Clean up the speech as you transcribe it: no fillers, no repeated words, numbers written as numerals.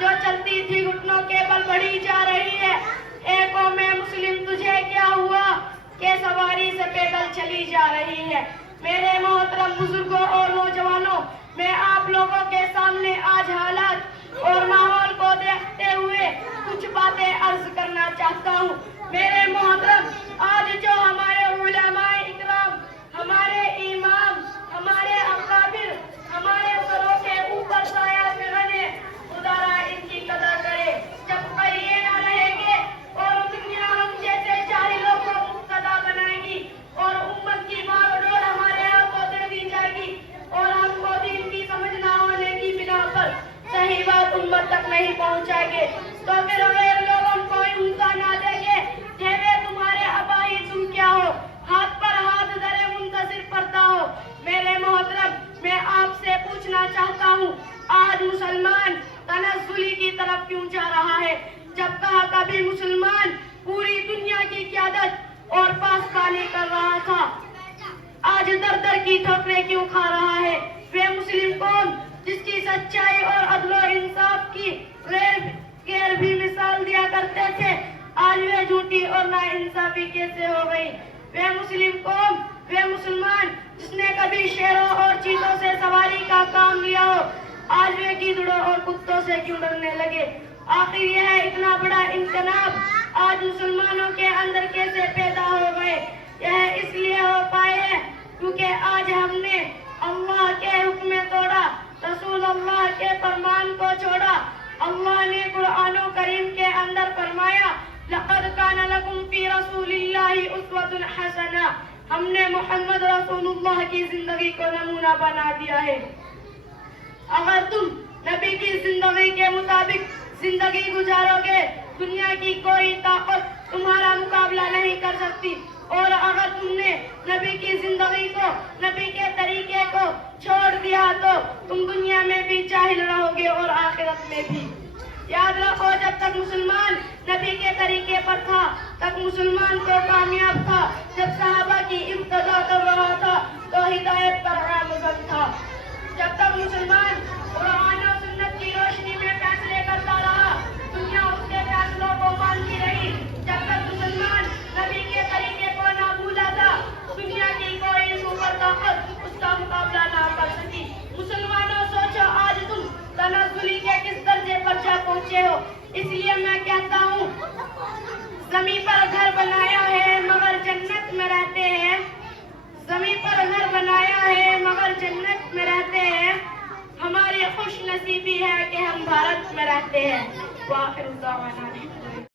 जो चलती थी घुटनों के बल बढ़ी जा रही है। ए कौम मुस्लिम तुझे क्या हुआ कि सवारी से पैदल चली जा रही है। मेरे मोहतरम बुजुर्गों और नौजवानों, मैं आप लोगों के सामने आज हालात और माहौल को देखते हुए कुछ बातें अर्ज करना चाहता हूँ। मेरे मोहतरम, आज जो हमारे उलमाए इकराम, हमारे इमाम, हमारे अकाबिर, हमारे सरों के ऊपर साया फिरने, खुदारा इनकी कदर करे। जब तक ये ना रहेंगे और दुनिया हम जैसे जाहिलों को मुक्तदा बनाएगी और उम्मत की बागडोर हमारे हाथों दे दी जाएगी और हमको दीन की समझ ना होने की बिना पर सही बात उम्मत तक नहीं पहुंचाएंगे, तो फिर गैर लोग हमको उनका ना देंगे। ठहरे तुम्हारे अबाही तुम क्या हो, हाथ पर हाथ धरे मुंतजिर पड़ता हो। मेरे मोहतरम, मैं आपसे पूछना चाहता हूँ, आज मुसलमान तनज़्ज़ुली की तरफ क्यों जा रहा है, जब कहा कभी मुसलमान पूरी दुनिया की क़यादत और पासबानी कर रहा था। आज दर दर की ठोकरें क्यों खा रहा है। वे मुस्लिम कौम जिसकी सच्चाई और अदल इंसाफ की गैर भी मिसाल दिया करते थे, आज वे झूठी और नाइंसाफी कैसे हो गई। वे मुस्लिम कौम, वे मुसलमान जिसने कभी शेरों और चीतों से सवारी का काम लिया हो, आज वे गीदड़ों और कुत्तों से क्यों डरने लगे। आखिर यह इतना बड़ा इनकलाब आज मुसलमानों के अंदर कैसे पैदा हो गए। यह इसलिए हो पाए हैं क्योंकि आज हमने अल्लाह के हुक्म तोड़ा, रसूल अल्लाह के फरमान को छोड़ा। अल्लाह ने कुरान करीम के अंदर फरमाया, लक़द कान लकुम फी रसूलिल्लाहि उस्वतुन हसना। हमने मोहम्मद रसूलुल्लाह की जिंदगी को नमूना बना दिया है। अगर तुम नबी की जिंदगी के मुताबिक जिंदगी गुजारोगे, दुनिया की कोई ताकत तुम्हारा मुकाबला नहीं कर सकती। और अगर तुमने नबी की जिंदगी को, नबी के तरीके को छोड़ दिया तो तुम दुनिया में भी जाहिल रहोगे और आखिरत में भी। याद रखो, जब तक मुसलमान नबी के तरीके पर था तब मुसलमान तो कामयाब था। जब सहाबा की इब्तिदा कर रहा था तो हिदायत पर नामज़द था। जब तक मुसलमान कुरान और सुन्नत की रोशनी में फैसले करता रहा, दुनिया उसके फैसलों को मानती रही। जब तक मुसलमान नबी के तरीके को ना भूला था, दुनिया की कोई सुपर ताकत उसका मुकाबला ना कर सकी। मुसलमानों, सोचो आज तुम तनज़्ज़ुली के किस दर्जे पर जा पहुंचे हो। इसलिए मैं कहता हूँ, ज़मीन पर घर बनाया है मगर जन्नत में रहते हैं। ज़मीन पर घर बनाया है मगर जन्नत में रहते हैं। हमारी खुश नसीबी है कि हम भारत में रहते हैं। वाखिर दावाना।